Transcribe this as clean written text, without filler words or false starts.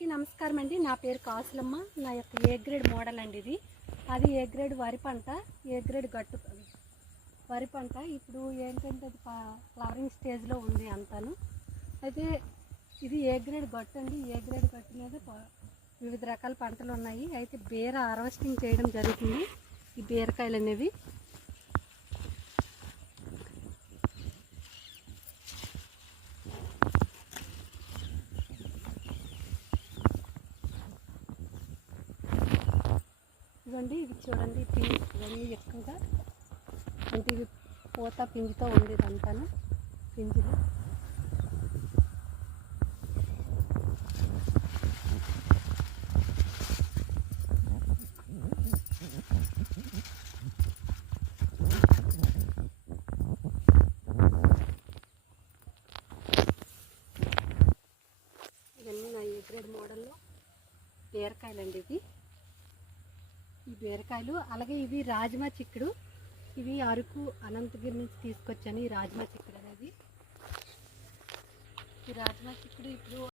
అందరికీ నమస్కారం అండి. నా పేరు కాసులమ్మ. నా యొక్క ఏ గ్రేడ్ మోడల్ అండి ఇది. అది ఏ గ్రేడ్ వరి పంట, ఏ గ్రేడ్ గట్టు వరి పంట. ఇప్పుడు ఏంటంటే అది ఫ్లవరింగ్ స్టేజ్లో ఉంది అంతాను. అయితే ఇది ఏ గ్రేడ్ గట్టు అండి. ఏ గ్రేడ్ గట్టు మీద వివిధ రకాల పంటలు ఉన్నాయి. అయితే బీర హార్వెస్టింగ్ చేయడం జరుగుతుంది. ఈ బీరకాయలు అనేవి ఇవ్వండి. ఇవి చూడండి, పిండి ఇవన్నీ ఎక్కువగా అంటే ఇవి పూత పిండితో ఉంది. ఇదంతాను పిండిలు. ఇవన్నీ నా ఏ గ్రేడ్ మోడల్లో బీరకాయలు అండి ఇవి. ఈ బీరకాయలు అలాగే ఇవి రాజ్మా చిక్కుడు. ఇవి అరకు అనంతగిరి నుంచి తీసుకొచ్చాను. ఈ రాజ్మా చిక్కుడు అనేది, ఈ రాజ్మా చిక్కుడు ఇప్పుడు